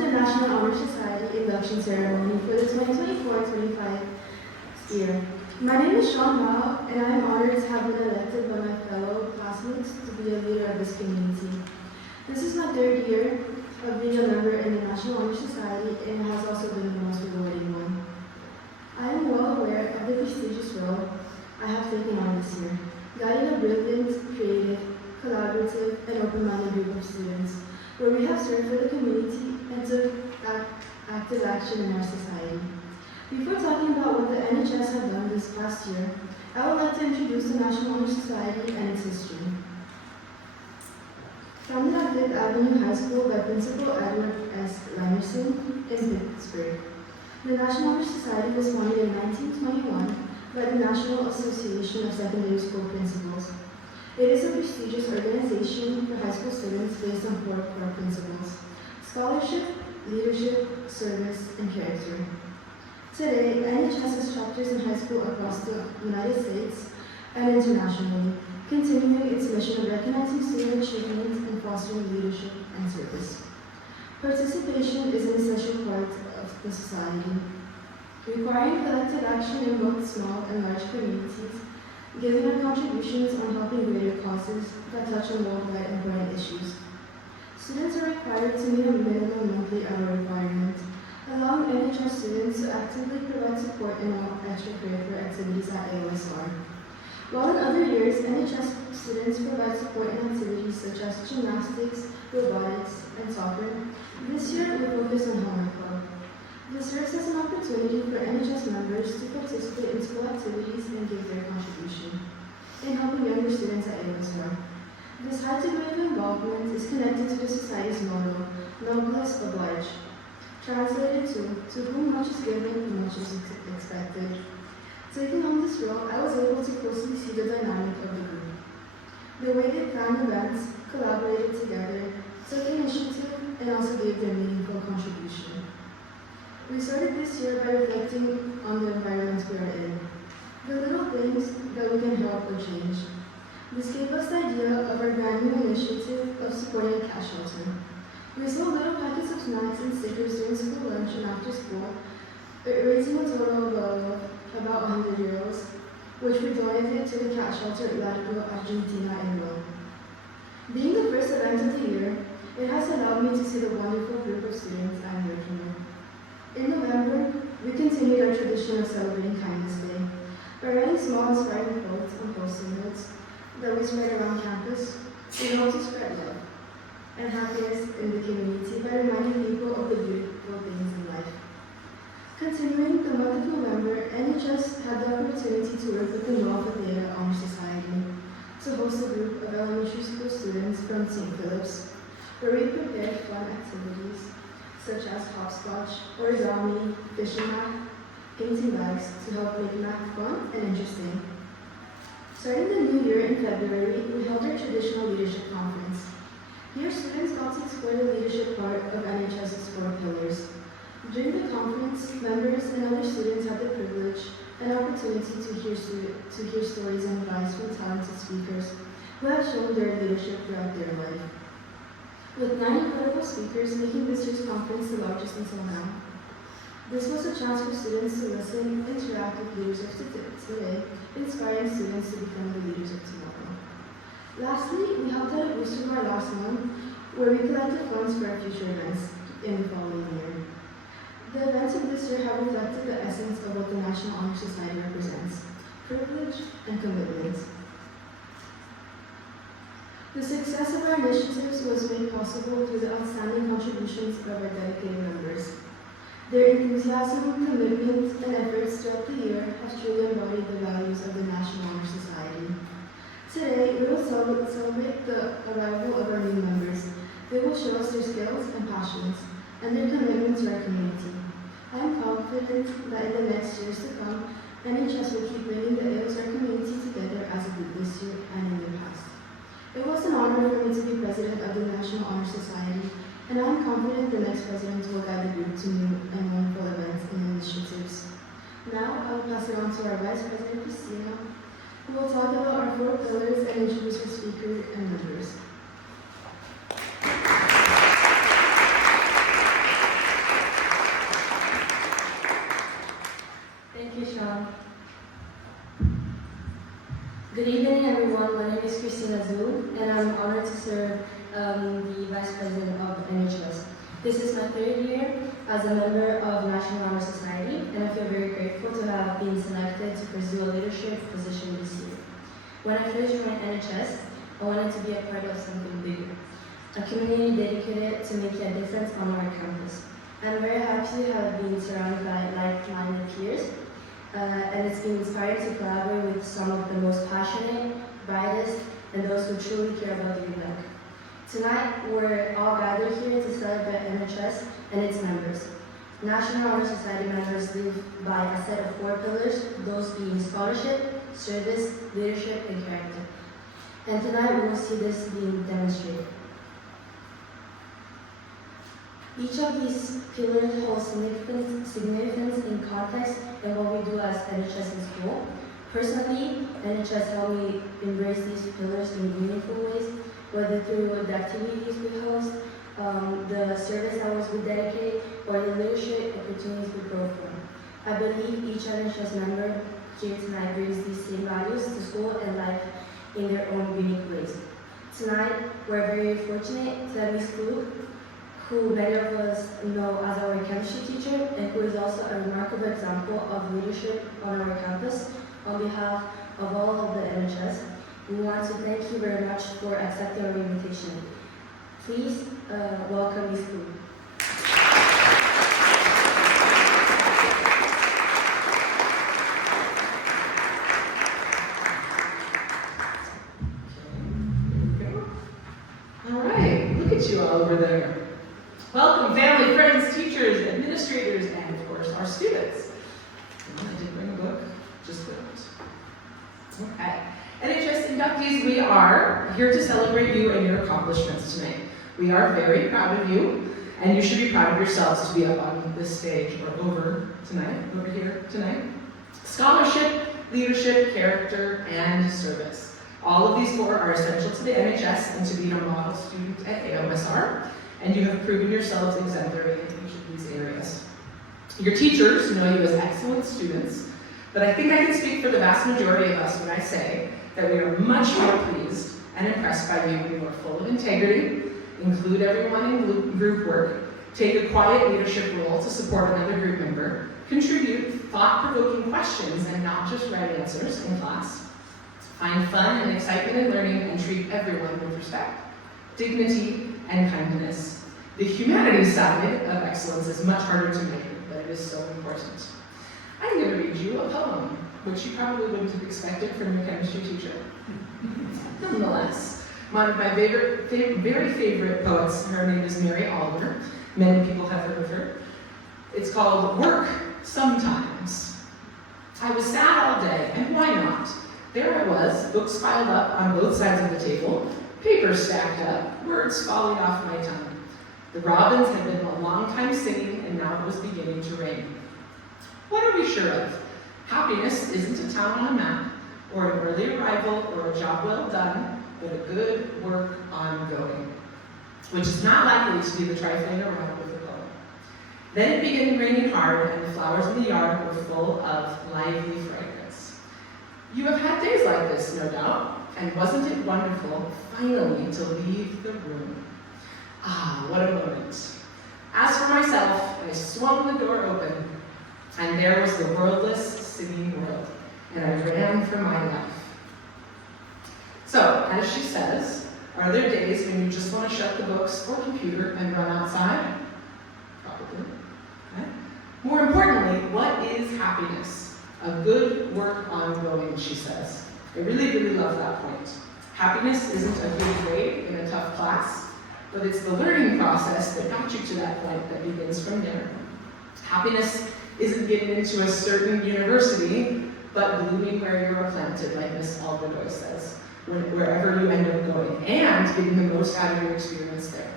the National Honor Society Induction Ceremony for the 2024-25 year. My name is Sean Mao, and I am honored to have been elected by my fellow classmates to be a leader of this community. This is my third year of being a member in the National Honor Society, and it has also been the most rewarding one. I am well aware of the prestigious role I have taken on this year, guiding a brilliant, creative, collaborative, and open-minded group of students, where we have served for the community and took active action in our society. Before talking about what the NHS have done this past year, I would like to introduce the National Honor Society and its history. Founded at 5th Avenue High School by Principal Edward S. Langerson in Pittsburgh, the National Honor Society was founded in 1921 by the National Association of Secondary School Principals. It is a prestigious organization for high school students based on 4 core principles: scholarship, leadership, service, and character. Today, NHS has chapters in high school across the United States and internationally, continuing its mission of recognizing student achievement and fostering leadership and service. Participation is an essential part of the society, requiring collective action in both small and large communities, giving our contributions on helping greater causes that touch on worldwide important issues. Students are required to meet a minimum monthly hour requirement, allowing NHS students to actively provide support in all extracurricular activities at AOSR. While in other years, NHS students provide support in activities such as gymnastics, robotics, and soccer, this year we focus on Homework Club. This serves as an opportunity for NHS members to participate in school activities and give their contribution in helping younger students at AOSR. This high degree of involvement is connected to the Society's motto, Noblesse Oblige, translated to whom much is given, much is expected. Taking on this role, I was able to closely see the dynamic of the group. The way they planned events, collaborated together, took initiative, and also gave their meaningful contribution. We started this year by reflecting on the environment we are in, the little things that we can help or change. This gave us the idea of our brand new initiative of supporting a cat shelter. We sold little packets of snacks and stickers during school lunch and after school, raising a total of about 100 euros, which we donated to the cat shelter at Largo, Argentina in Rome. Being the first event of the year, it has allowed me to see the wonderful group of students I'm working with. In November, we continued our tradition of celebrating Kindness Day by writing small inspiring quotes on post-it notes that we spread around campus in order to spread love and happiness in the community by reminding people of the beautiful things in life. Continuing the month of November, NHS had the opportunity to work with the Alpha Theta Honor Society to host a group of elementary school students from St. Philip's, where we prepared fun activities such as hopscotch, origami, fishing math, painting bags to help make math fun and interesting. Starting the new year in February, we held our traditional leadership conference. Here, students got to explore the leadership part of NHS's 4 pillars. During the conference, members and other students had the privilege and opportunity to hear stories and advice from talented speakers who have shown their leadership throughout their life. With 9 incredible speakers making this year's conference the largest until now. This was a chance for students to listen, interact with leaders of today, inspiring students to become the leaders of tomorrow. Lastly, we held a booster bar last month where we collected funds for our future events in the following year. The events of this year have reflected the essence of what the National Honor Society represents: privilege and commitment. The success of our initiatives was made possible through the outstanding contributions of our dedicated members. Their enthusiasm, commitment, and efforts throughout the year have truly embodied the values of the National Honor Society. Today, we will celebrate the arrival of our new members. They will show us their skills and passions, and their commitment to our community. I am confident that in the next years to come, NHS will keep bringing the AOSR community together as it did this year and in the past. It was an honor for me to be president of the National Honor Society, and I am confident the next president will guide the group to new and wonderful events and initiatives. Now, I will pass it on to our Vice President, Christina, who will talk about our 4 pillars and introduce our speaker and members. Good evening, everyone. My name is Christina Zhu, and I'm honored to serve the Vice President of NHS. This is my third year as a member of National Honor Society, and I feel very grateful to have been selected to pursue a leadership position this year. When I first joined NHS, I wanted to be a part of something bigger, a community dedicated to making a difference on our campus. I'm very happy to have been surrounded by like-minded peers, and it's been inspiring to collaborate with some of the most passionate, brightest, and those who truly care about the work. Tonight, we're all gathered here to celebrate NHS and its members. National Honor Society members live by a set of 4 pillars, those being scholarship, service, leadership, and character. And tonight, we will see this being demonstrated. Each of these pillars holds significance in context and what we do as NHS in school. Personally, NHS helped me embrace these pillars in meaningful ways, whether through the activities we host, the service hours we dedicate, or the leadership opportunities we grow from. I believe each NHS member here tonight brings these same values to school and life in their own unique ways. Tonight, we're very fortunate to have Ms. Klug, who many of us know as our chemistry teacher, and who is also a remarkable example of leadership on our campus. On behalf of all of the NHS, we want to thank you very much for accepting our invitation. Please welcome Ms. Klug. All right, look at you all over there. Welcome, family, friends, teachers, administrators, and of course, our students. I did bring a book, just couldn't. Okay. NHS inductees, we are here to celebrate you and your accomplishments tonight. We are very proud of you, and you should be proud of yourselves to be up on this stage or over here tonight. Scholarship, leadership, character, and service. All of these 4 are essential to the NHS and to being a model student at AOSR. And you have proven yourselves exemplary in each of these areas. Your teachers know you as excellent students, but I think I can speak for the vast majority of us when I say that we are much more pleased and impressed by you. You are full of integrity, include everyone in group work, take a quiet leadership role to support another group member, contribute thought-provoking questions and not just right answers in class, find fun and excitement in learning, and treat everyone with respect, dignity, and kindness. The humanities side of excellence is much harder to measure, but it is so important. I'm going to read you a poem, which you probably wouldn't have expected from your chemistry teacher. Nonetheless, one of my very favorite poets, her name is Mary Oliver. Many people have heard of her. It's called Work Sometimes. I was sad all day, and why not? There I was, books piled up on both sides of the table, paper stacked up, words falling off my tongue. The robins had been a long time singing, and now it was beginning to rain. What are we sure of? Happiness isn't a town on a map, or an early arrival, or a job well done, but a good work ongoing, which is not likely to be the trifling around with a poem. Then it began raining hard, and the flowers in the yard were full of lively fragrance. You have had days like this, no doubt. And wasn't it wonderful, finally, to leave the room? Ah, what a moment. As for myself, I swung the door open, and there was the worldless, singing world, and I ran for my life. So, as she says, are there days when you just want to shut the books or computer and run outside? Probably. Okay. More importantly, what is happiness? A good work ongoing, she says. I really, really love that point. Happiness isn't a good grade in a tough class, but it's the learning process that got you to that point that begins from there. Happiness isn't getting into a certain university, but blooming where you're planted, like Miss Alvarado says, wherever you end up going, and getting the most out of your experience there.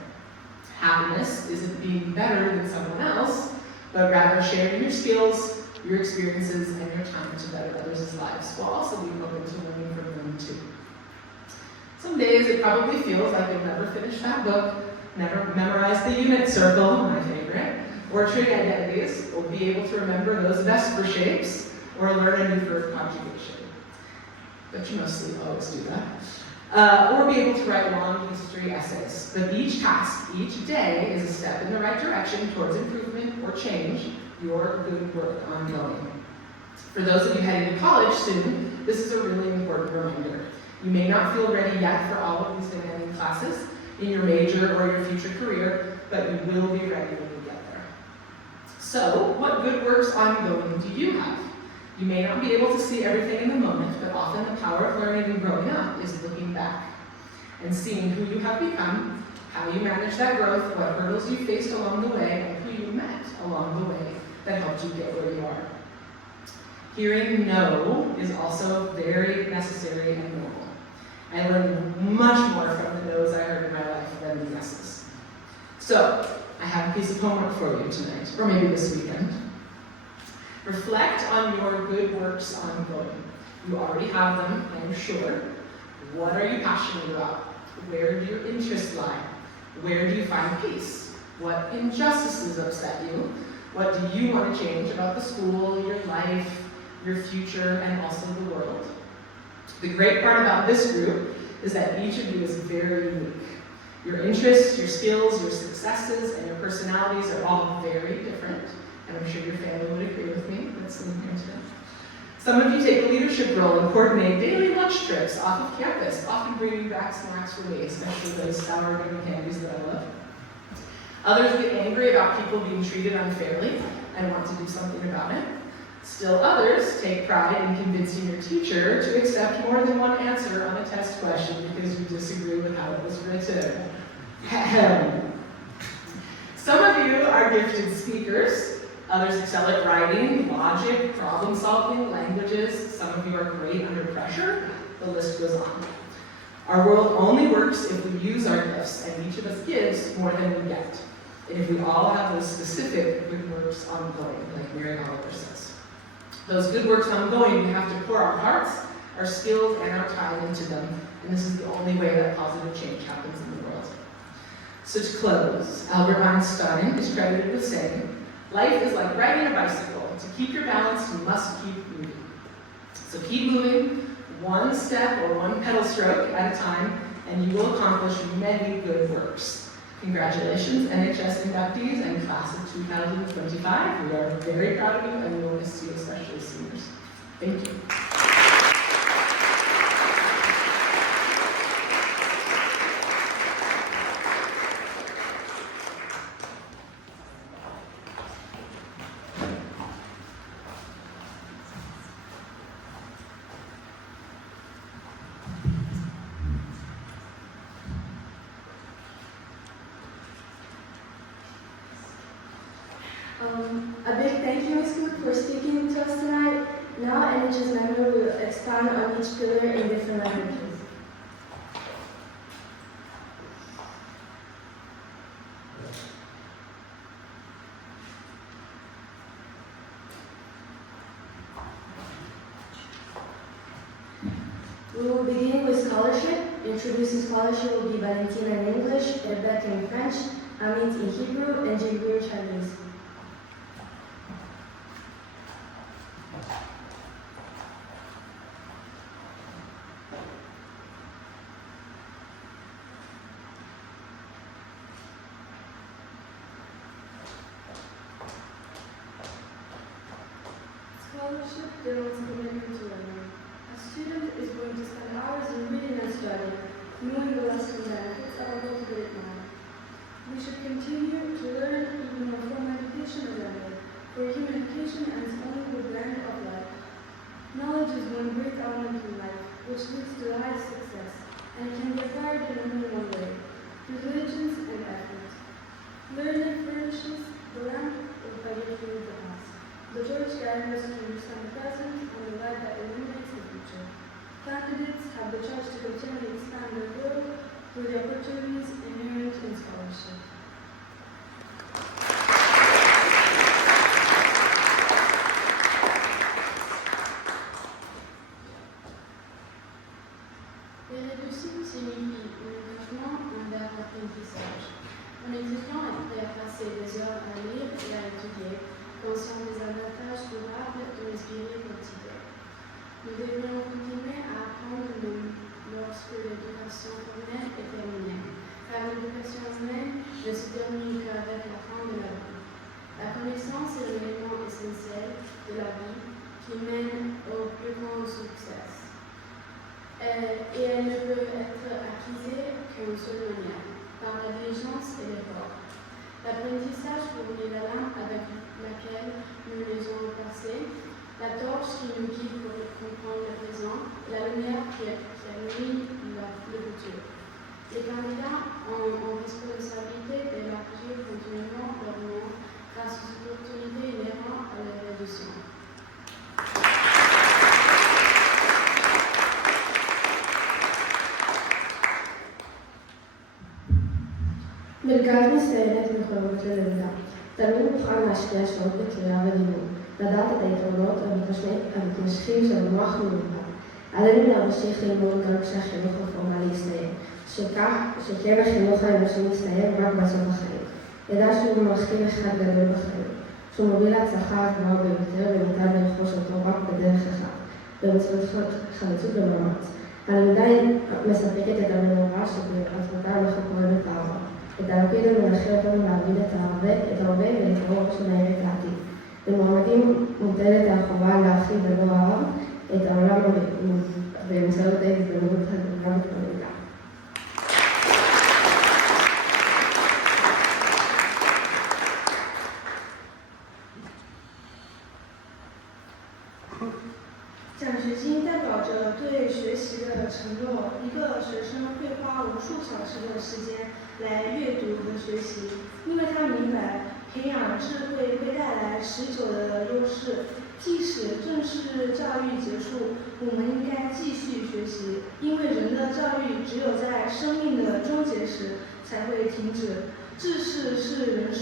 Happiness isn't being better than someone else, but rather sharing your skills, your experiences, and your time to better others' lives, while also being open to learning from them too. Some days it probably feels like you'll never finish that book, never memorize the unit circle, my favorite, or trig identities, or be able to remember those Vesper shapes, or learn a new verb conjugation. but you mostly always do that. Or be able to write long history essays. But each task, each day, is a step in the right direction towards improvement or change, your good work ongoing. For those of you heading to college soon, this is a really important reminder. You may not feel ready yet for all of these demanding classes in your major or your future career, but you will be ready when you get there. So, what good works ongoing do you have? You may not be able to see everything in the moment, but often the power of learning and growing up is looking back and seeing who you have become, how you managed that growth, what hurdles you faced along the way, and who you met along the way that helped you get where you are. Hearing no is also very necessary and normal. I learned much more from the no's I heard in my life than the yeses. So, I have a piece of homework for you tonight, or maybe this weekend. Reflect on your good works ongoing. You already have them, I'm sure. What are you passionate about? Where do your interests lie? Where do you find peace? What injustices upset you? What do you want to change about the school, your life, your future, and also the world? The great part about this group is that each of you is very unique. Your interests, your skills, your successes, and your personalities are all very different. And I'm sure your family would agree with me that's in here today. Some of you take a leadership role and coordinate daily lunch trips off of campus, often bringing back snacks for me, especially those sour gummy candies that I love. Others get angry about people being treated unfairly and want to do something about it. Still others take pride in convincing your teacher to accept more than one answer on a test question because you disagree with how it was written. Some of you are gifted speakers. Others excel at writing, logic, problem solving, languages. Some of you are great under pressure. The list goes on. Our world only works if we use our gifts, and each of us gives more than we get. And if we all have those specific good works ongoing, like Mary Oliver says. Those good works ongoing, we have to pour our hearts, our skills, and our time into them. And this is the only way that positive change happens in the world. So to close, Albert Einstein is credited with saying, life is like riding a bicycle. To keep your balance, you must keep moving. So keep moving, one step or one pedal stroke at a time, and you will accomplish many good works. Congratulations, NHS inductees and class of 2025. We are very proud of you, and we will miss you, especially seniors. Thank you. A big thank you, Ms. Cook, for speaking to us tonight. Now, NHS member will expand on each pillar in different languages. We will begin with scholarship. Introducing scholarship will be Valentina in English, Rebecca in French, Amit in Hebrew, and Jibril in Chinese. Scholarship denotes commitment to learning. A student is going to spend hours in reading and studying, knowing the lasting benefits of a cultivated mind. We should continue to learn even though formal education is ended, for human education and its own good blend of life. Knowledge is one great element in life, which leads to the highest success, and it can be acquired in only one way, through diligence and effort. Learning furnishes the lamp of which we read the past. The torch guides us to understand the present and the light that illuminates the future. Candidates have the charge to continually expand their world through the opportunities inherent in scholarship. Relocating signifie un engagement envers l'apprentissage. Un étudiant est prêt à passer des heures à lire et à étudier, conscient des avantages durables de l'esprit quotidien. Nous devrions continuer à apprendre essentielle de la vie qui mène au plus grand succès. Et elle ne peut être acquise qu'une seule manière, par la diligence et l'effort. L'apprentissage fournit la lampe avec laquelle nous les avons passés, la torche qui nous guide pour comprendre le présent, la lumière qui illumine le futur. Les candidats ont responsabilité d'élargir continuellement leur monde grâce aux opportunités inhérentes à la réduction. بالكاد سيرت مخرجة للمدى تميم بخار الأشكال شعور بكرياضة دينو لدات تيتولوت المتمشخين של המוח מיוחד. עלינו להמשיך ללמוד גם כשהחינוך הפורמלי יסתיים, שכן החינוך האנושי מסתיים רק בסוף החיים. ידע שהוא מרכיב אחד גדול בחיים, שהוא מוביל להצלחה הגבוהה ביותר וניתן לרכוש אותו רק בדרך אחת, באמצעות חריצות במאמץ. הלמידה מספקת את המנורה שבעזרתה אנחנו קוראים את העבר. את הלפיד המנחה אותנו להבין את ההווה ולקרוא שנער את העתיד. למועמדים מוטלת החובה להרחיב בלא הרב את העולם באמצעות ההזדמנות הגדולה בתלמידה.奖学金代表着对学习的承诺，一个学生会花无数小时的时间来阅读和学习，因为他明白培养智慧会带来持久的优势。即使正式教育结束，我们应该继续学习，因为人的教育只有在生命的终结时才会停止。知识是人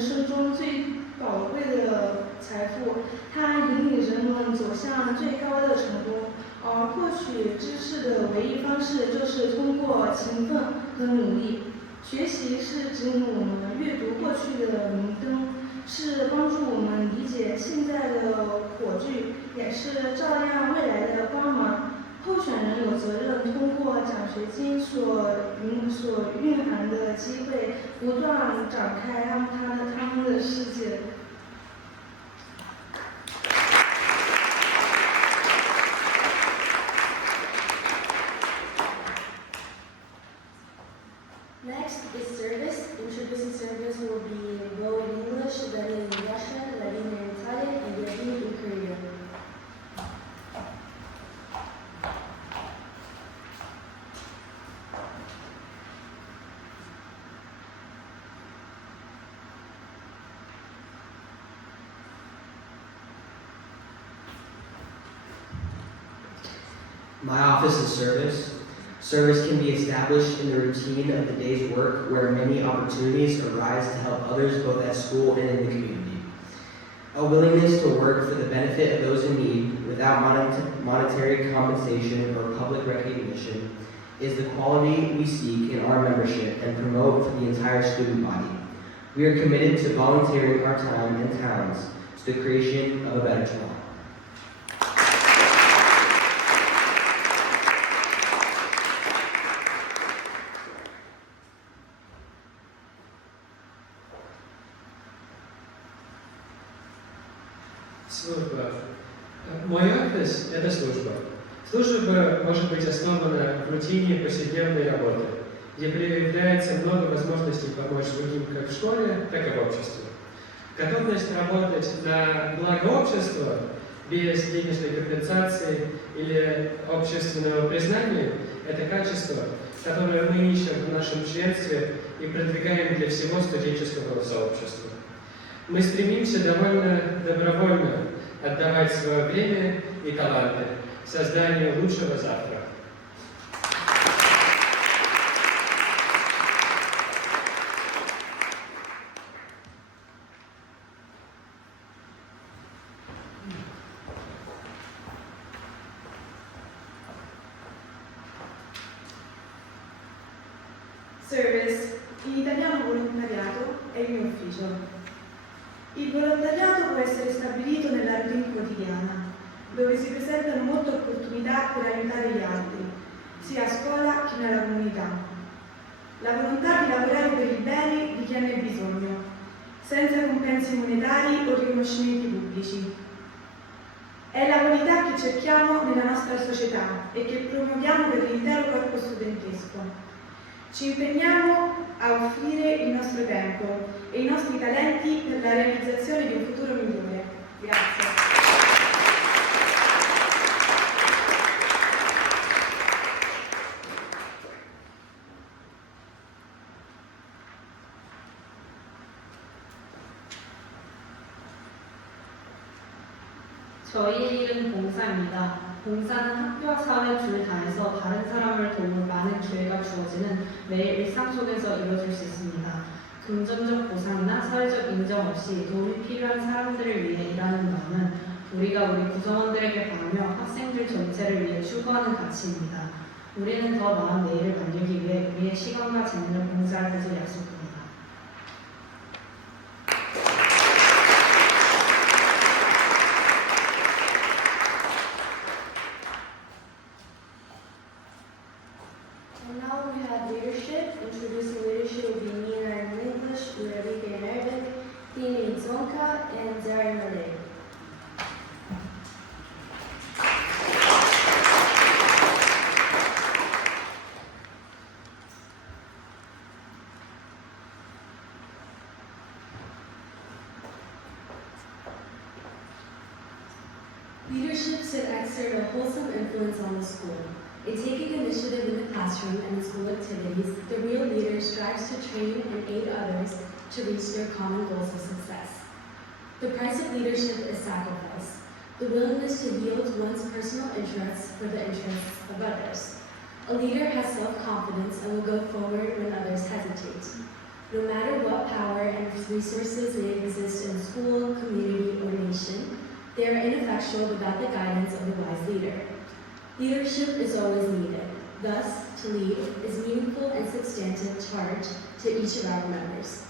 生中最宝贵的财富，它引领人们走向最高的成功，而获取知识的唯一方式就是通过勤奋和努力。学习是指引我们阅读过去的明灯，是帮助我们理解现在的火炬，也是照亮未来的光芒。候选人有责任通过奖学金所蕴含的机会，不断展开他们的世界。Next is service. Introducing service will be both in English, then in Russian, then in Italian, and then in Korean. My office is service. Service can be established in the routine of the day's work where many opportunities arise to help others both at school and in the community. A willingness to work for the benefit of those in need without monetary compensation or public recognition is the quality we seek in our membership and promote for the entire student body. We are committed to volunteering our time and talents to the creation of a better tomorrow. Служба. Мой офис – это служба. Служба может быть основана в рутине повседневной работы, где проявляется много возможностей помочь другим как в школе, так и в обществе. Готовность работать на благо общества без денежной компенсации или общественного признания – это качество, которое мы ищем в нашем членстве и продвигаем для всего студенческого сообщества. Мы стремимся довольно добровольно отдавать свое время и таланты созданию лучшего завтра. Service, in italiano volontariato, è il mio ufficio. Il volontariato può essere stabilito nella routine quotidiana, dove si presentano molte opportunità per aiutare gli altri, sia a scuola che nella comunità. La volontà di lavorare per il bene di chi ne ha bisogno. senza compensi monetari o riconoscimenti pubblici. È la qualità che cerchiamo nella nostra società e che promuoviamo per l'intero corpo studentesco. Ci impegniamo a offrire il nostro tempo e i nostri talenti per la realizzazione di un futuro migliore. Grazie. 저희의 일은 봉사입니다. 봉사는 학교와 사회 둘 다에서 다른 사람을 도울 많은 기회가 주어지는 매일 일상 속에서 이루어질 수 있습니다. 금전적 보상이나 사회적 인정 없이 도움이 필요한 사람들을 위해 일하는 마음은 우리가 우리 구성원들에게 바라며 학생들 전체를 위해 추구하는 가치입니다. 우리는 더 나은 내일을 만들기 위해 우리의 시간과 재능을 봉사할 것을 약속합니다. And now we have leadership. Introducing leadership will be me in English, Enrique in Arabic, Tini in Zonka, and Zara in Malay. Leadership should exert a wholesome influence on the school. In taking initiative in the classroom and in school activities, the real leader strives to train and aid others to reach their common goals of success. The price of leadership is sacrifice, the willingness to yield one's personal interests for the interests of others. A leader has self-confidence and will go forward when others hesitate. No matter what power and resources may exist in school, community, or nation, they are ineffectual without the guidance of a wise leader. Leadership is always needed. Thus, to lead is meaningful and substantive charge to each of our members.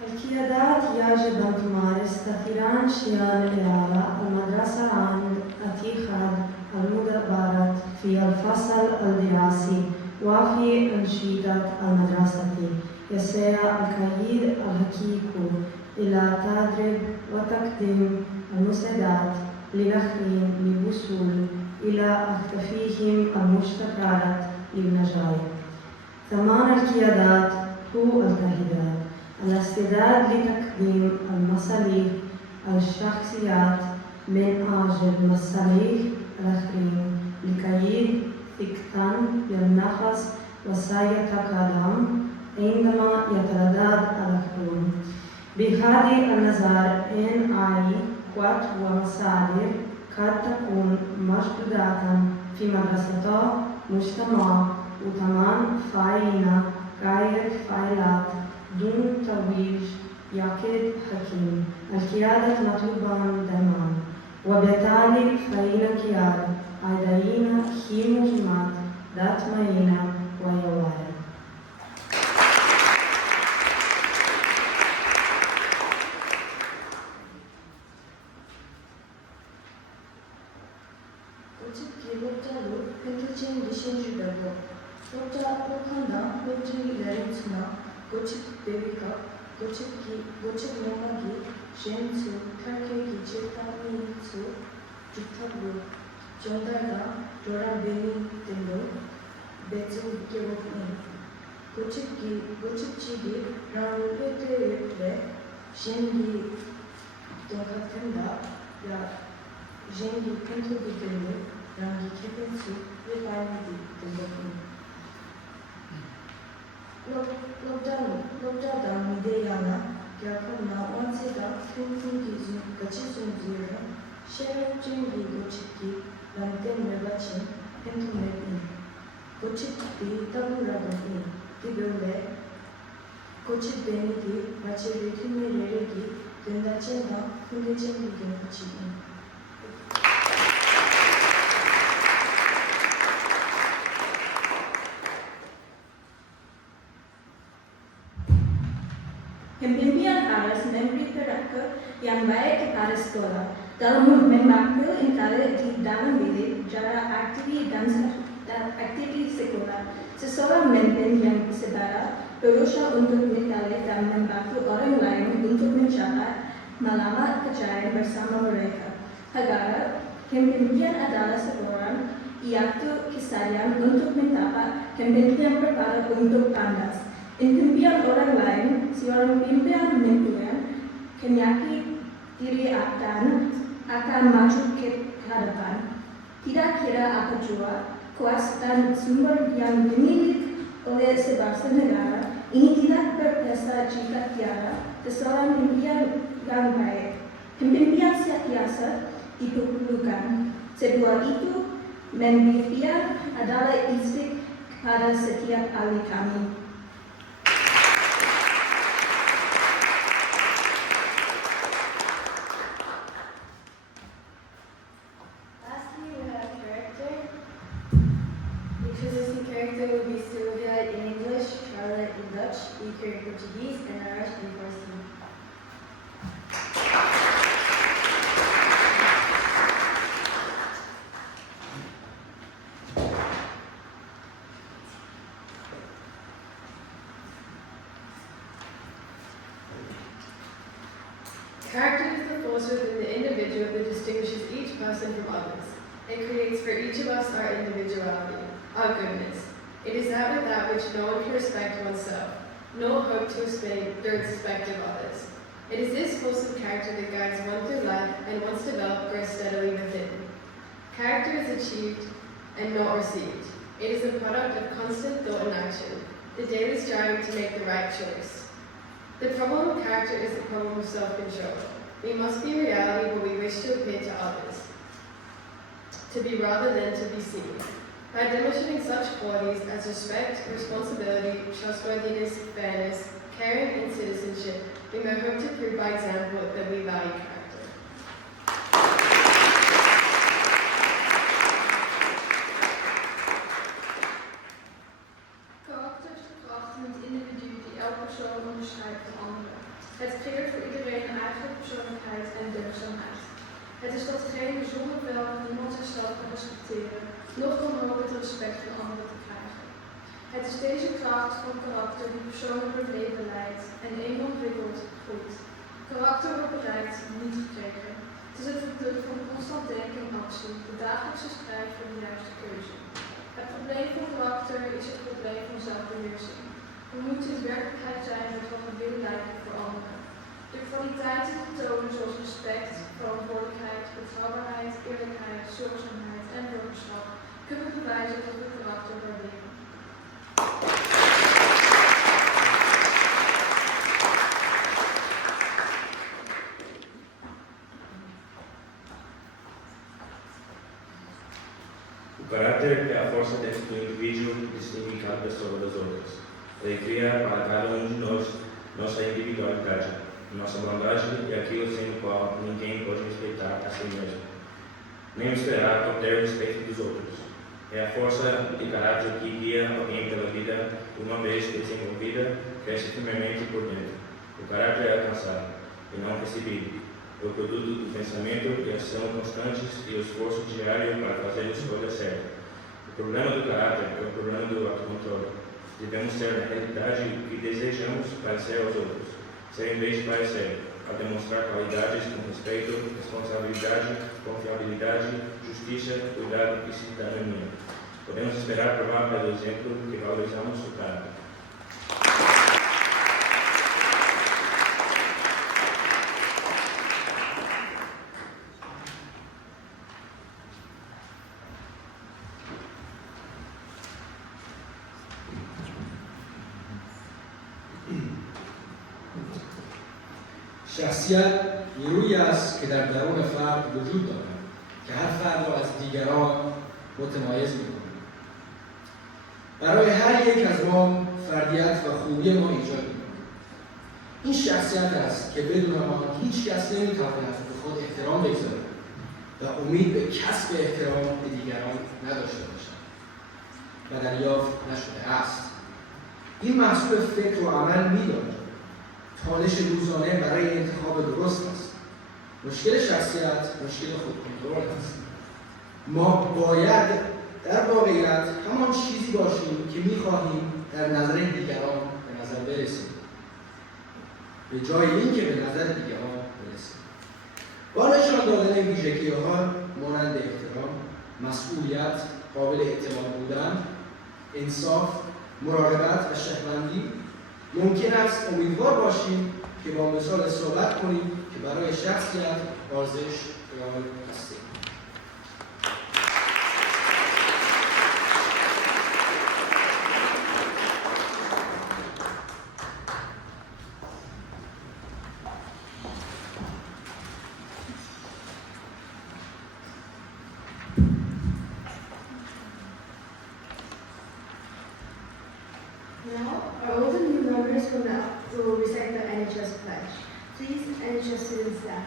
القيادات يجب أن تمارس تأثيرا شيئا الإرادة المدرسة عند اتخاذ المدبرات في الفصل الدراسي وفي أنشطة المدرسة. يسعى القائد الحقيقي إلى تدريب وتقديم المساعدات للآخرين للوصول إلى أهدافهم المشتركة للنجاح. ثمان القيادات هو التهديدات الاستعداد لتقديم المصالح الشخصيات من أجل مصالح الآخرين لكي ثقة بالنفس وسيتقدم عندما يتردد الآخرون. بهذه النظر إن أي قوة ومصادر قد تكون موجودة في مدرسة مجتمع وثمان فاعلين غير فاعلات دون توجيه يقظ حكيم. القيادة مطلوبة دائما وبالتالي فإن القيادة أيضاً هي مهمة ذات معنى ويوعي. 솔직히 목자로 펜트친 리신주되고 목자 혹한다 목진이 내림수나 고집 대비가 고집 농막이 셴수 탈케기 질타미수 주탑로 정달가 조란 베니 등으로 배ച്ചു 기록인 고집지기 라는 회대에 신기 동같은다 야 신기 펜토기 등을 라기 개pen수 회바이디 등으로 lokjadan mideyana yakınna onseda tümtüm kaçısınızı şerefçingi goçiki lanten vegaçin pentumlerin goçiki taburadın diböle goçik denidi maçeri tümlereki göndaçenda hundeçengi goçiki. Pembimbingan harus memberi perangkat yang baik kepada sekolah. Dalam mengambil intara di dalam bilik, cara aktivi sekolah, seseorang memimpin yang sedara berusaha untuk mencari dan membantu orang lain untuk mencapai melamar pencarian bersama mereka. Agar kepemimpinan adalah seorang yaitu kesadaran untuk mendapat kepemimpinan berbeda untuk pandas. Impian orang lain, seorang pimpinan menentukan kenyaki diri akan maju ke hadapan. Tidak kira apa jua, kuasa dan sumber yang dimiliki oleh sebangsa negara, ini tidak berpesta jika tiada seorang pimpinan yang baik. Pimpinan setiasa diperlukan. Kedua itu, pimpinan adalah insting kepada setiap ahli kami. Introducing character will be Sylvia in English, Charlotte in Dutch, Iker in Portuguese, and Arash in Farsi. Character is the force within the individual that distinguishes each person from others. It creates for each of us our individuality, our goodness. It is that without which no one can respect oneself, nor hope to respect the respect of others. It is this force of character that guides one through life and once developed grows steadily within. Character is achieved and not received. It is a product of constant thought and action, the daily striving to make the right choice. The problem of character is the problem of self-control. We must be reality what we wish to appear to others, to be rather than to be seen. By demonstrating such qualities as respect, responsibility, trustworthiness, fairness, caring, and citizenship, we may hope to prove by example that we value character. Karakter is de kracht in het individu die elk persoon onderscheidt van anderen. Het creëert voor iedereen een eigen persoonlijkheid en deugdzaamheid. Het is datgene zonder welke niemand zichzelf kan respecteren, noch kan hopen het respect van anderen te krijgen. Het is deze kracht van karakter die persoonlijk het leven leidt en eenmaal ontwikkeld groeit. Karakter wordt bereikt, niet gekregen. Het is het product van constant denken en actie, de dagelijkse strijd voor de juiste keuze. Het probleem van karakter is het probleem van zelfbeheersing. We moeten in werkelijkheid zijn met wat we willen lijken voor anderen. De kwaliteiten te tonen zoals respect, verantwoordelijkheid, betrouwbaarheid, eerlijkheid, zorgzaamheid en burgerschap kunnen bewijzen dat we karakter waarderen. O caráter é a força dentro do indivíduo que distingue cada pessoa das outras. Ele cria para cada de nós nossa individualidade, nossa bondade e aquilo sem o qual ninguém pode respeitar a si mesmo, nem esperar obter o respeito dos outros. É a força de caráter que guia alguém pela vida, uma vez desenvolvida, cresce firmemente por dentro. O caráter é alcançado e não recebido. É o produto do pensamento e ação constantes e o esforço diário para fazer a escolha certa. O problema do caráter é o problema do autocontrole. Devemos ser na realidade o que desejamos parecer aos outros, ser em vez de parecer, a demonstrar qualidades com respeito, responsabilidade, confiabilidade, justiça, cuidado e cidadania. Podemos esperar provar pelo exemplo que valorizamos o caráter. شخصیت نیرویی است که در درون فرد وجود دارد که هر فرد را از دیگران متمایز می‌کند. برای هر یک از ما فردیت و خوبی ما ایجاد می‌کند. این شخصیت است که بدون آن هیچ کس نمی‌تواند به خود احترام بگذارد و امید به کسب احترام به دیگران نداشته باشد و دریافت نشده است. این محصول فکر و عمل می‌دارد. تالش روزانه برای انتخاب درست است. مشکل شخصیت مشکل خودکنترل است. ما باید در واقعیت همان چیزی باشیم که می‌خواهیم در نظر دیگران به نظر برسیم، به جای اینکه به نظر دیگران برسیم. با نشان دادن ویژگی‌ها مانند احترام، مسئولیت، قابل اعتماد بودن، انصاف، مراقبت و شهروندی ممکن است امیدوار باشیم که با مثال صحبت کنیم که برای شخصیت ارزش قائل هستیم. Now, our old and new members will recite the NHS pledge. Please, NHS students stand.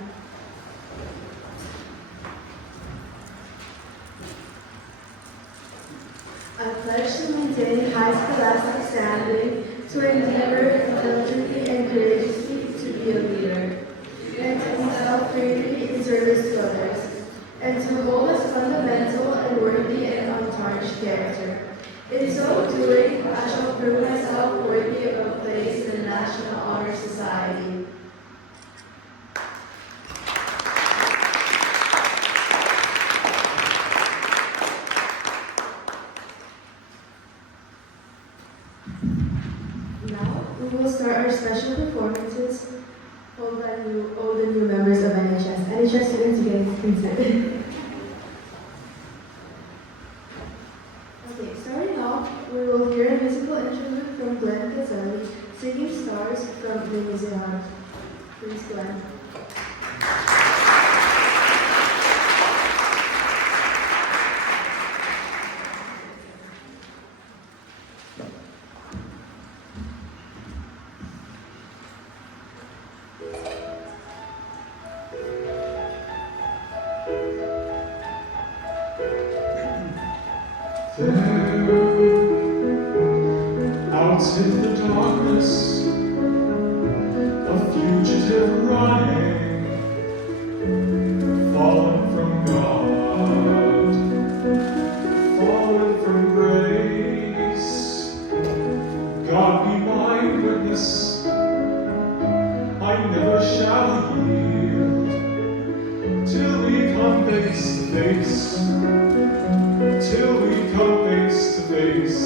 I pledge to maintain high scholastic standing, to endeavor intelligently and courageously to be a leader, and to excel freely in service to others, and to hold as fundamental and worthy and untarnished character. In so doing, I shall prove myself worthy of a place in the National Honor Society. Now, we will start our special performances held by all the new members of NHS. NHS students, you can consent. Okay, starting off, we will hear a musical interlude from Glenn Gazzelli singing Stars from Les Miserables. Please, Glenn. Out in the darkness, a fugitive running, fallen from God, fallen from grace. God be my witness, I never shall yield till we come face to face, till we come face to face.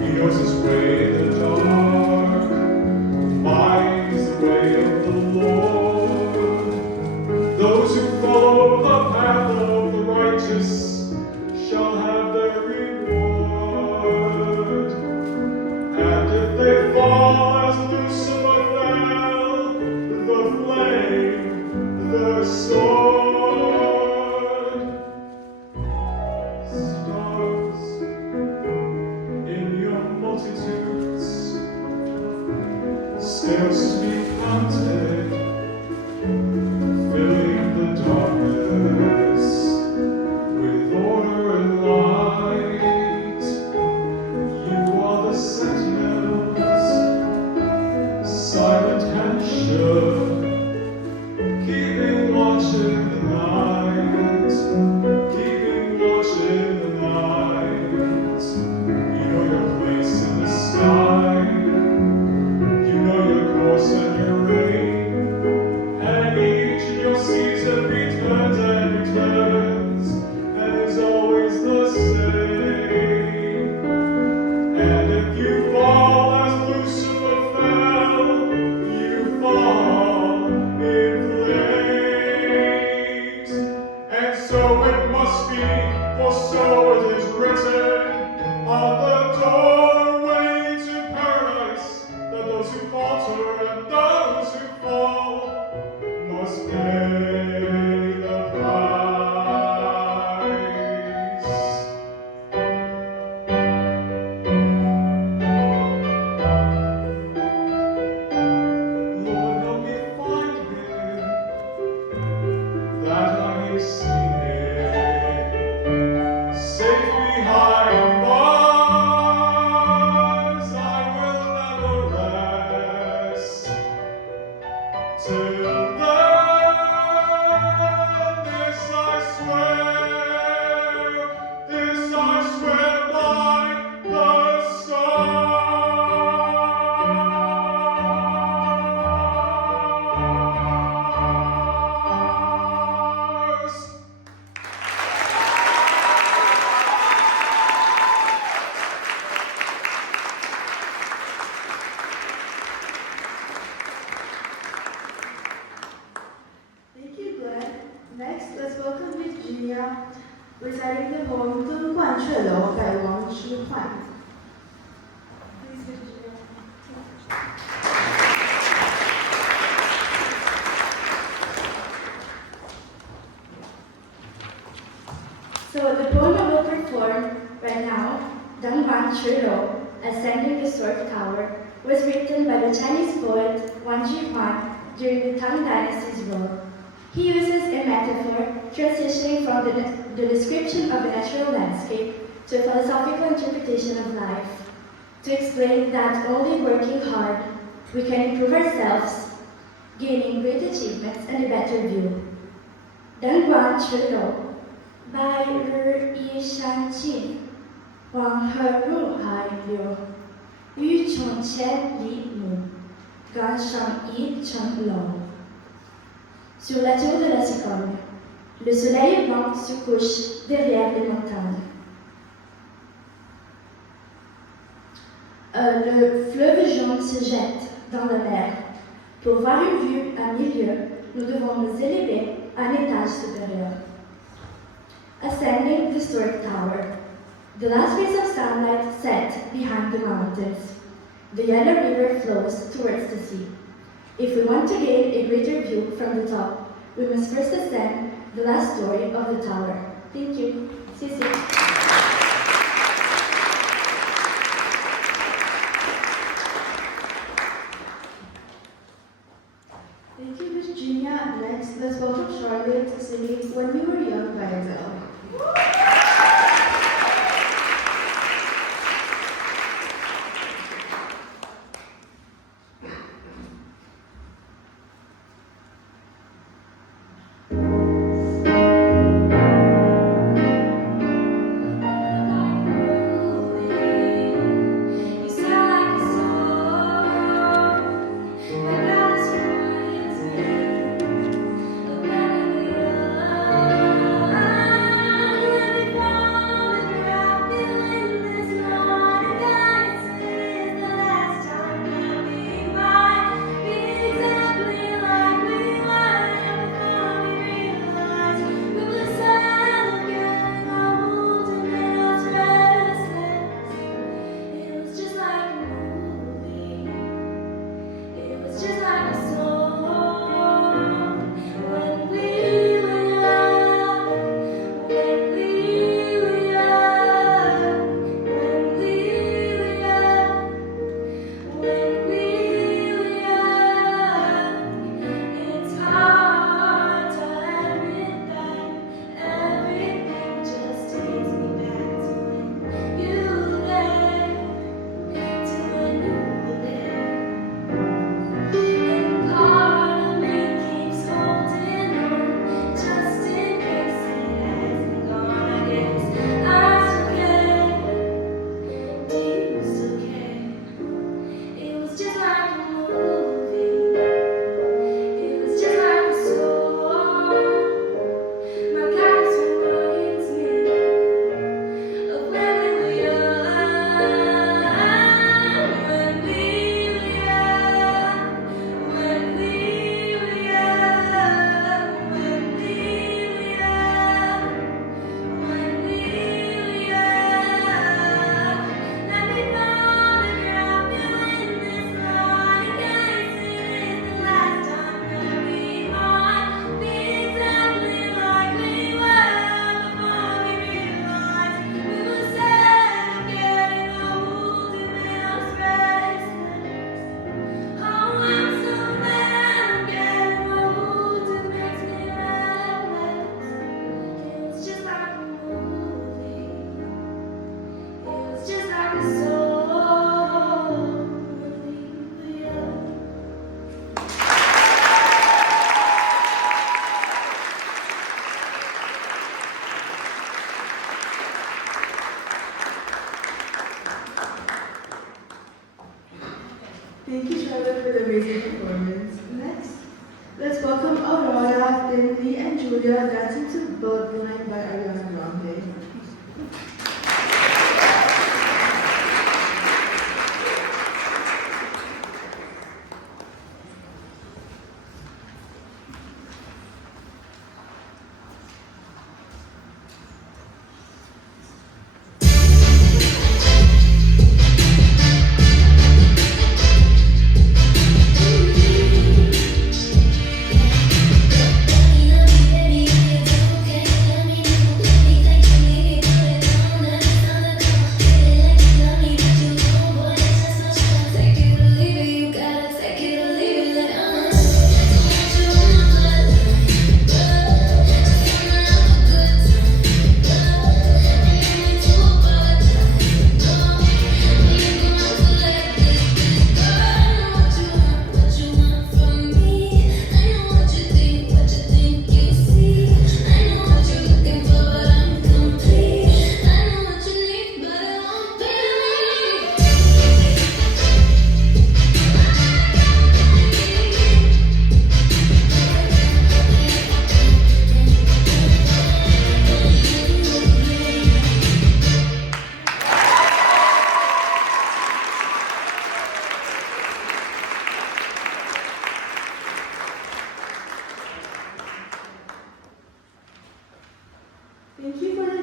He knows his way in the dark, finds the way of poem《登鹳雀楼》by Wang Zhihuan. So the poem I will perform right now, 登鹳雀楼, Ascending the Stork Tower, was written by the Chinese poet Wang Zhihuan during the Tang Dynasty's rule. He uses a metaphor transitioning from the description of a natural landscape to a philosophical interpretation of life, to explain that only working hard we can improve ourselves, gaining great achievements and a better view. 登鹳雀楼 by 日依山尽，黄河入海流，欲穷千里目，赶上一层楼。Sur la tour de la Cicogne, le soleil blanc se couche derrière les montagnes. Le fleuve jaune se jette dans la mer. Pour voir une vue à milieu, nous devons nous élever à un étage supérieur. Ascending the Stork Tower. The last rays of sunlight set behind the mountains. The yellow river flows towards the sea. If we want to gain a greater view from the top, we must first ascend the last story of the tower. Thank you. Sisi. Thank you, Virginia. Next, let's welcome Charlotte singing When We Were Young by Adele. Thank you, Charlotte, for the amazing performance. Next, let's welcome Aurora, Finley, and Julia dancing to Bloodline by Ariana Grande.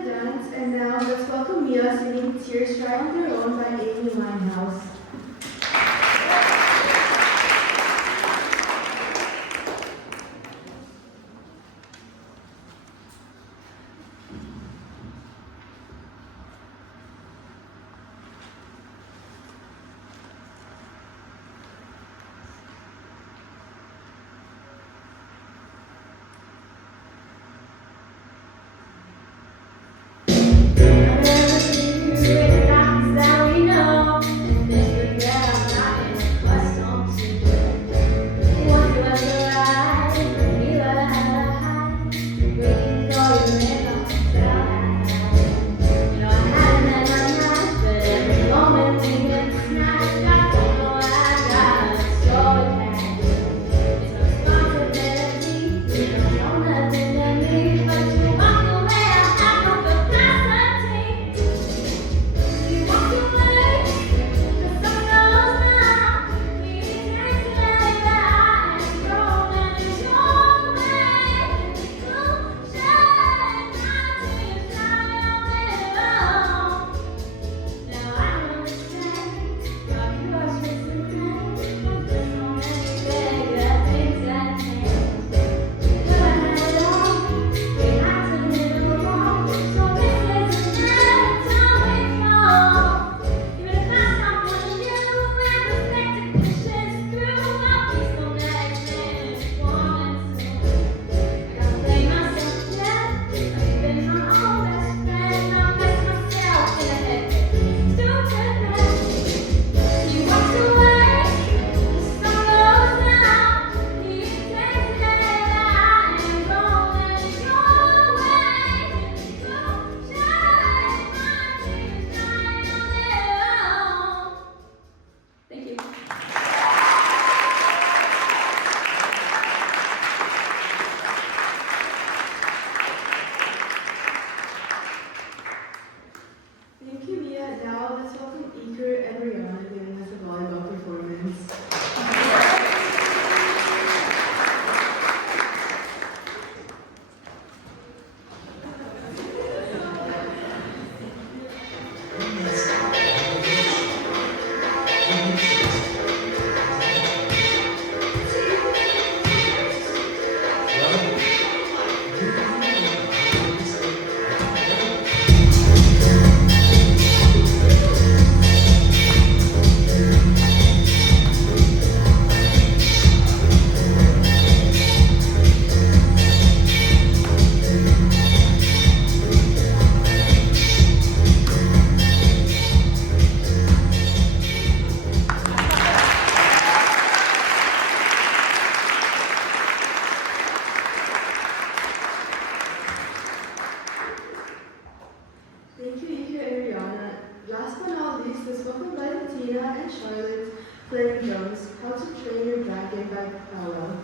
dance, and now let's welcome Mia singing Tears Dry on Their Own by Amy Winehouse. Thank you, Mia. Now let's welcome Iker and Rihanna giving us a volleyball performance. Thank you, Iker and Rihanna. Last but not least, let's welcome Valentina and Charlotte playing drums. How to Train Your Dragon by Paolo.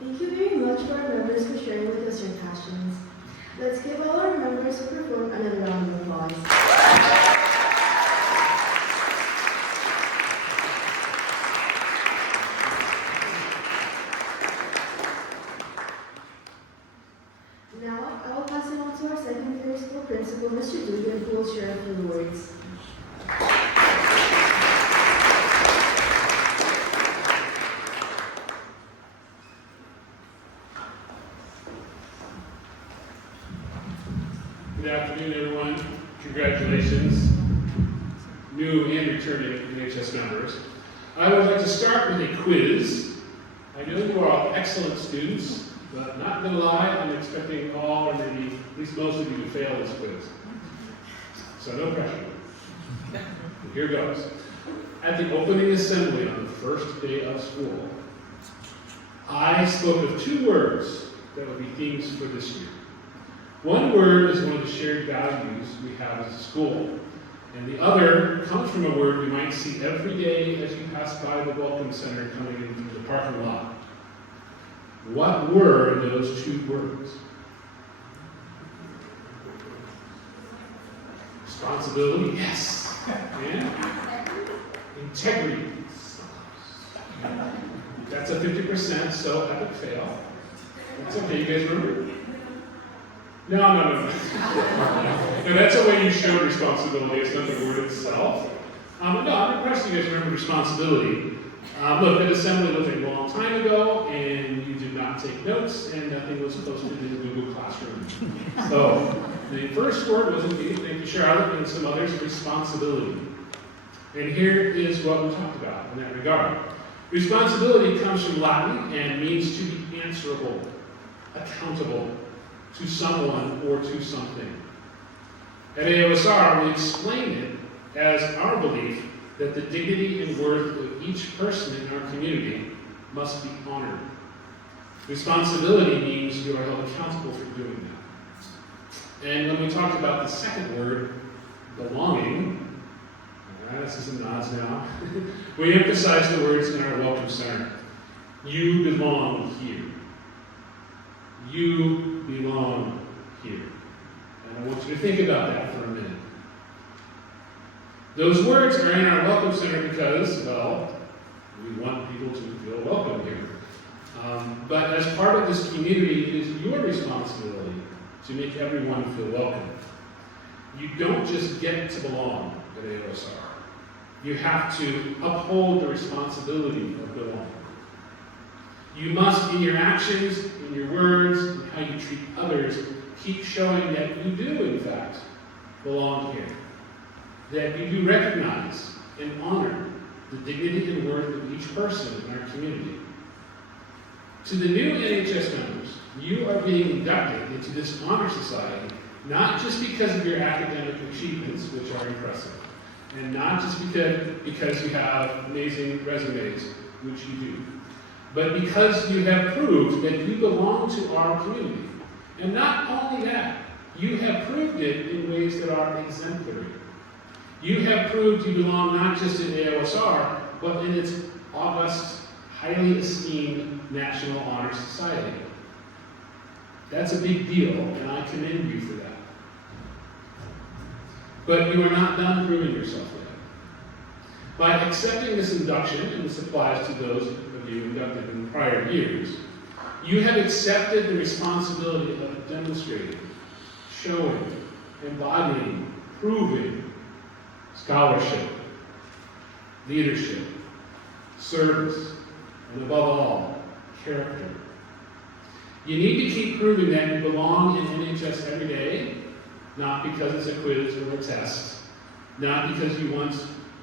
Thank you very much for our members for sharing with us your passions. Let's give all our members who performed another round of applause. Now, I will pass it on to our secondary school principal, Mr. Dugan, who will share a few words. Good afternoon, everyone. Congratulations, new and returning NHS members. I would like to start with a quiz. I know you are all excellent students, but not gonna lie, I'm expecting all or maybe at least most of you to fail this quiz. So no pressure. Here goes. At the opening assembly on the first day of school, I spoke of two words that would be themes for this year. One word is one of the shared values we have as a school, and the other comes from a word you might see every day as you pass by the Welcome Center coming in through the parking lot. What were those two words? Responsibility, yes. And integrity. That's a 50%, so epic fail. That's okay, you guys remember? No. No, that's a way you show responsibility. It's not the word itself. No, I'm impressed you guys remember responsibility. Look, that assembly was a long time ago, and you did not take notes, and nothing was posted in the Google Classroom. So, the first word was indeed, thank you, Charlotte, and some others, responsibility. And here is what we talked about in that regard. Responsibility comes from Latin and means to be answerable, accountable to someone or to something. At AOSR, we explain it as our belief that the dignity and worth of each person in our community must be honored. Responsibility means you are held accountable for doing that. And when we talked about the second word, belonging, this is some nods now, we emphasize the words in our Welcome Center. You belong here. You belong here. And I want you to think about that for a minute. Those words are in our Welcome Center because, well, we want people to feel welcome here. But as part of this community, it is your responsibility to make everyone feel welcome. You don't just get to belong at AOSR. You have to uphold the responsibility of belonging. You must, in your actions, in your words, and how you treat others, keep showing that you do, in fact, belong here. That you do recognize and honor the dignity and worth of each person in our community. To the new NHS members, you are being inducted into this honor society, not just because of your academic achievements, which are impressive, and not just because you have amazing resumes, which you do, but because you have proved that you belong to our community. And not only that, you have proved it in ways that are exemplary. You have proved you belong not just in AOSR, but in its august, highly esteemed National Honor Society. That's a big deal, and I commend you for that. But you are not done proving yourself yet. By accepting this induction, and this applies to those of you inducted in prior years, you have accepted the responsibility of demonstrating, showing, embodying, proving scholarship, leadership, service, and above all, character. You need to keep proving that you belong in NHS every day, not because it's a quiz or a test, not because you want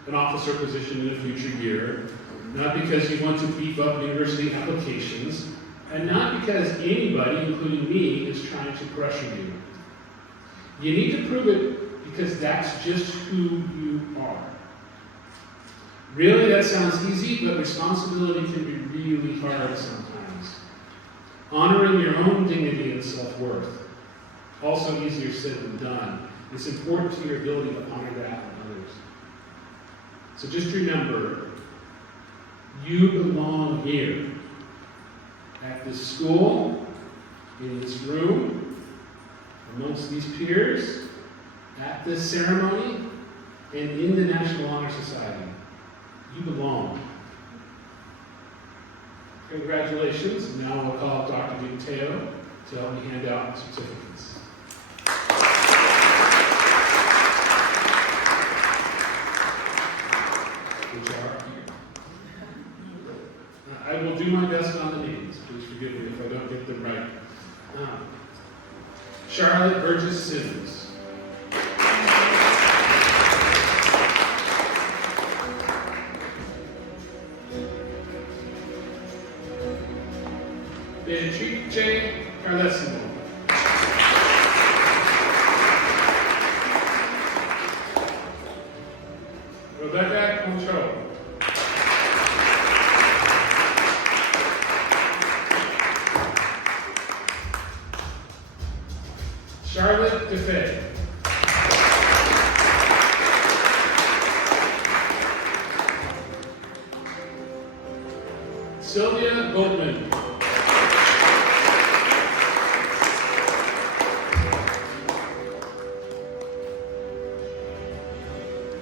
an officer position in a future year, not because you want to beef up university applications, and not because anybody, including me, is trying to pressure you. You need to prove it because that's just who you are. Really, that sounds easy, but responsibility can be really hard sometimes. Honoring your own dignity and self-worth, also easier said than done. It's important to your ability to honor that in others. So just remember, you belong here at this school, in this room, amongst these peers, at this ceremony, and in the National Honor Society. You belong. Congratulations. Now we'll call Dr. DiMatteo to help me hand out certificates. Which are here. I will do my best on the names. Please forgive me if I don't get them right. Charlotte Burgess Simmons. Beatrice Carlesimo. Rebecca Control. Charlotte DeFay. Sylvia Goldman.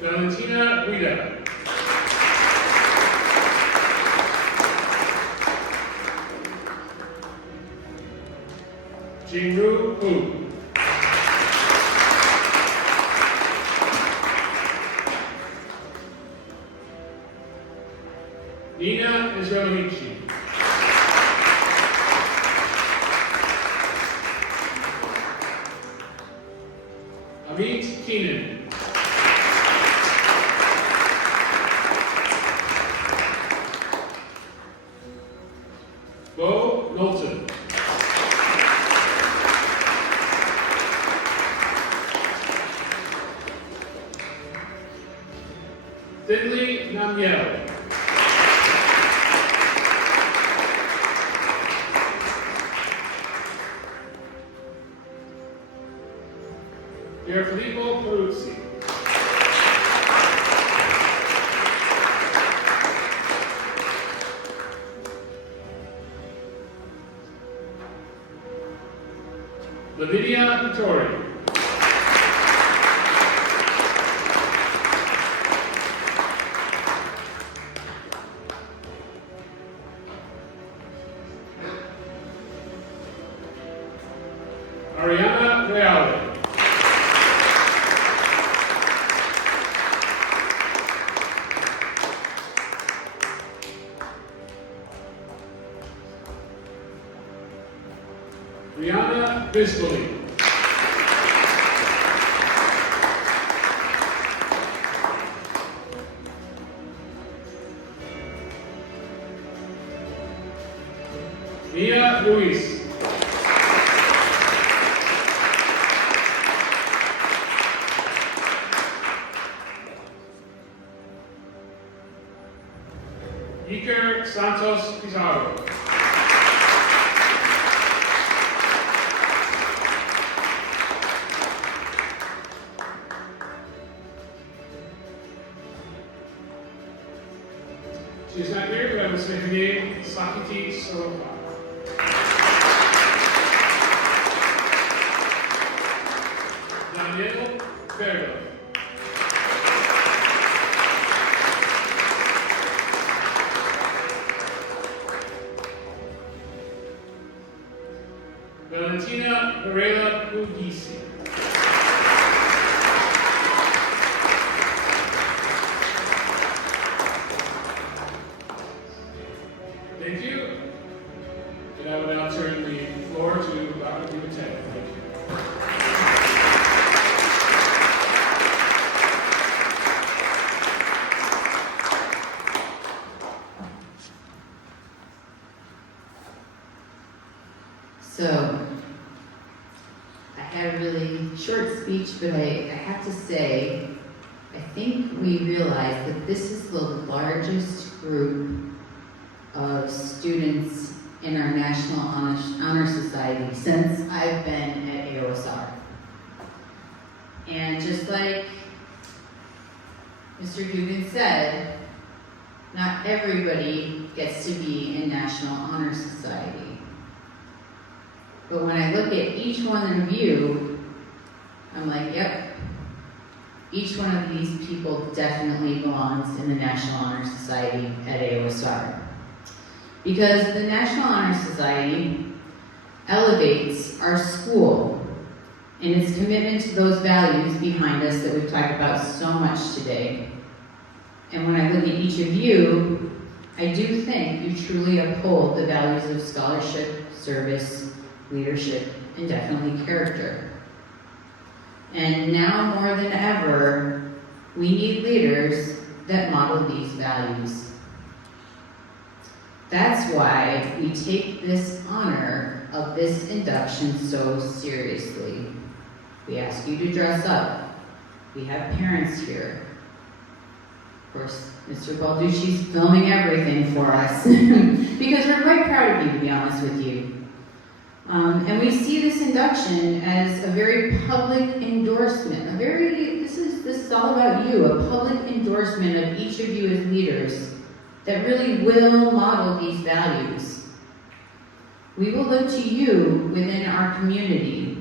Valentina Guida. Jingru Hu. Nina Israelici. Amit Keenan. Bo Knowlton. Finley Namiel. Pierfilippo Peruzzi. Lavinia Vittori. Ariana Reale. Rihanna Bisley. Mia Ruiz. Iker Santos Pizarro. She's not here, but I will say her name, Sakiti Soroka. Daniel Bergo. Valentina Varela Ugisi. Thank you. And I will now turn the floor to Dr. DiMatteo. Thank you. So, I had a really short speech, but I have to say, I think we realize that this is the largest group of students in our National Honor Society since I've been at AOSR. And just like Mr. Dugan said, not everybody gets to be in National Honor Society. But when I look at each one of you, I'm like, yep, each one of these people definitely belongs in the National Honor Society at AOSR. Because the National Honor Society elevates our school and its commitment to those values behind us that we've talked about so much today. And when I look at each of you, I do think you truly uphold the values of scholarship, service, leadership, and definitely character. And now more than ever, we need leaders that model these values. That's why we take this honor of this induction so seriously. We ask you to dress up. We have parents here. Of course, Mr. Balducci's filming everything for us because we're quite proud of you, to be honest with you. And we see this induction as a very public endorsement. This is all about you, a public endorsement of each of you as leaders that really will model these values. We will look to you within our community.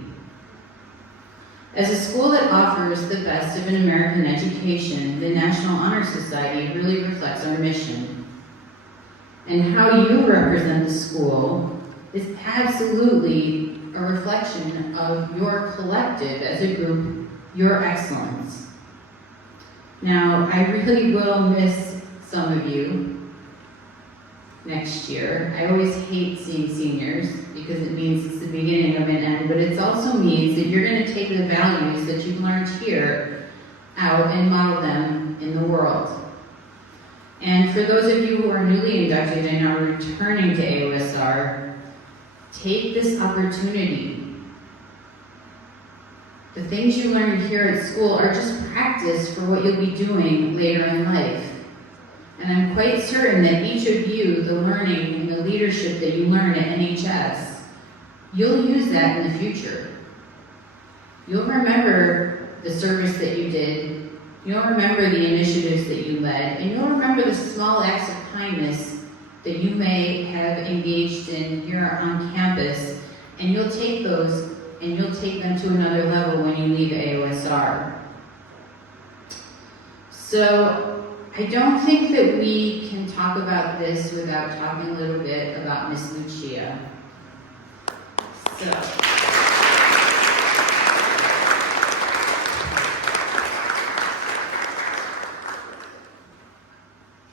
As a school that offers the best of an American education, the National Honor Society really reflects our mission. And how you represent the school is absolutely a reflection of your collective as a group, your excellence. Now, I really will miss some of you next year. I always hate seeing seniors because it means it's the beginning of an end, but it also means that you're going to take the values that you've learned here out and model them in the world. And for those of you who are newly inducted and are returning to AOSR, take this opportunity. The things you learned here at school are just practice for what you'll be doing later in life. And I'm quite certain that each of you, the learning and the leadership that you learn at NHS, you'll use that in the future. You'll remember the service that you did, you'll remember the initiatives that you led, and you'll remember the small acts of kindness that you may have engaged in here on campus, and you'll take those and you'll take them to another level when you leave AOSR. So I don't think that we can talk about this without talking a little bit about Miss Lucia. So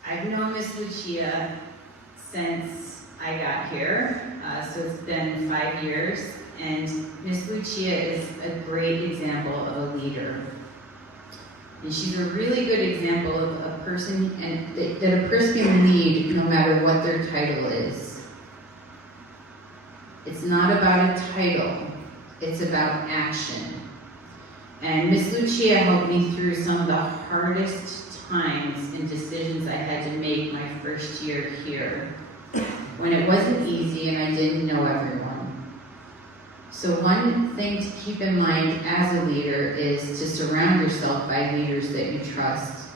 I've known Miss Lucia since I got here, so it's been 5 years, and Miss Lucia is a great example of a leader. And she's a really good example of a person, and that a person can lead no matter what their title is. It's not about a title, it's about action. And Miss Lucia helped me through some of the hardest times and decisions I had to make my first year here, when it wasn't easy and I didn't know everyone. So one thing to keep in mind as a leader is to surround yourself by leaders that you trust.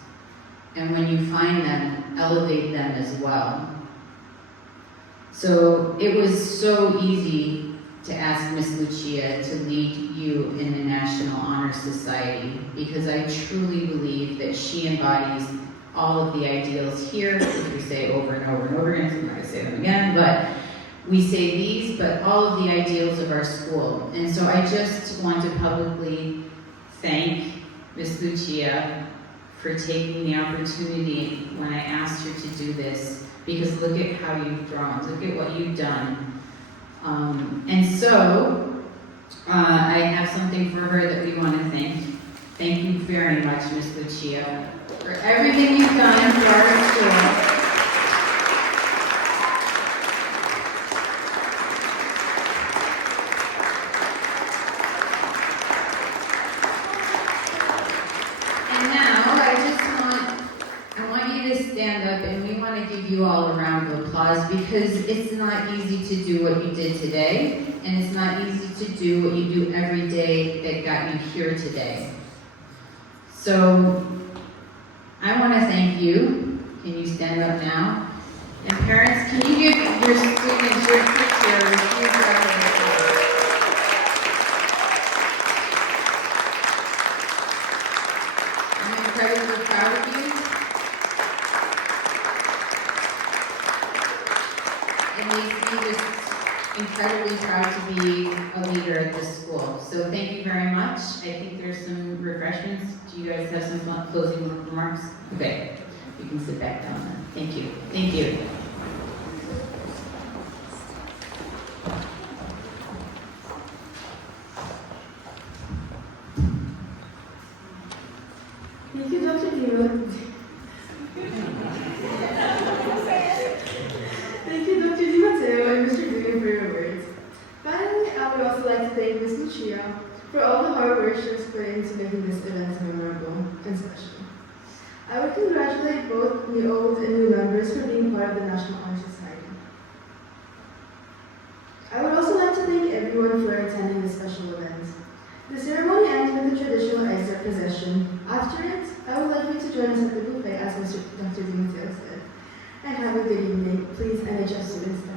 And when you find them, elevate them as well. So it was so easy to ask Miss Lucia to lead you in the National Honor Society, because I truly believe that she embodies all of the ideals here, which we say over and over and over again, so I'm not going to say them again, but we say these, but all of the ideals of our school. And so I just want to publicly thank Miss Lucia for taking the opportunity when I asked her to do this, because look at how you've grown, look at what you've done. And so I have something for her that we want to thank. Thank you very much, Miss Lucia, for everything you've done for our school. You all a round of applause, because it's not easy to do what you did today, and it's not easy to do what you do every day that got you here today. So I want to thank you. Can you stand up now? And parents, can you give your students your picture? just incredibly proud to be a leader at this school. So thank you very much. I think there's some refreshments. Do you guys have some closing remarks? Okay, you can sit back down then. Thank you. Thank you. Thank you, Dr. Dima. Thank you, Dr. Di Matteo and Mr. Green for your words. Finally, I would also like to thank Ms. Lucia for all the hard work she has put into making this event memorable and special. I would congratulate both the old and new members for being part of the National Honor Society. I would also like to thank everyone for attending this special event. The ceremony ends with the traditional exit procession. After it, I would like you to join us at the buffet, as Dr. Di Matteo said. And have a good evening. Please NHS students stand.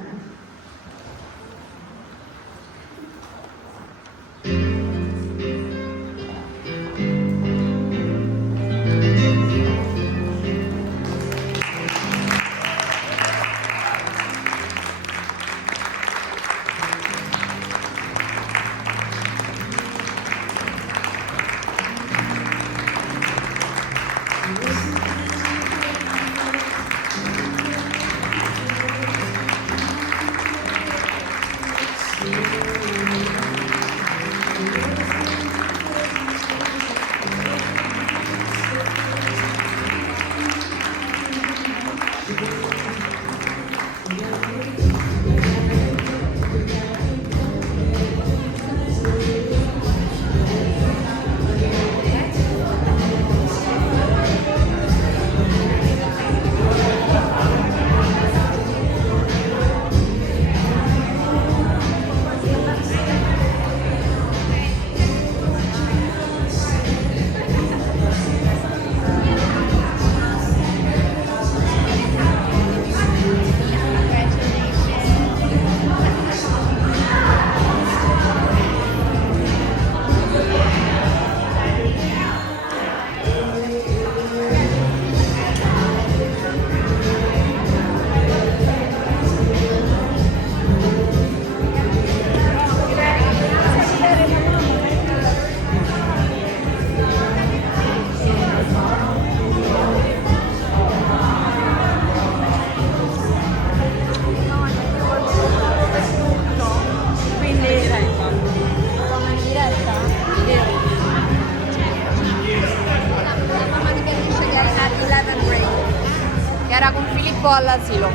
Era con Filippo all'asilo.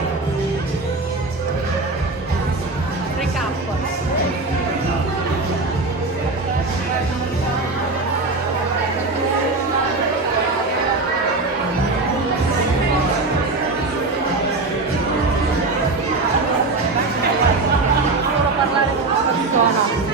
Recap. Solo parlare con una persona.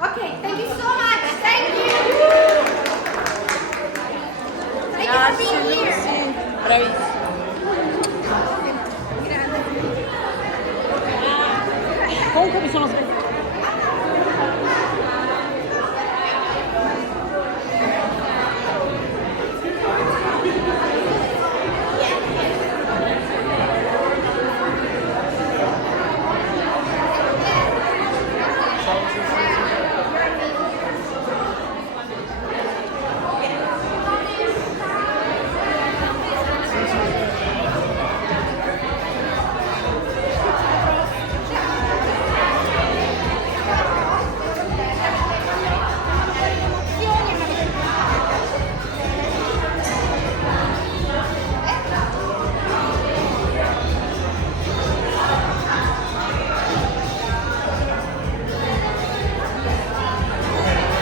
Okay, thank you so much. Thank you. Thank you for being here. Bravissimo. Comunque mi sono svegliata.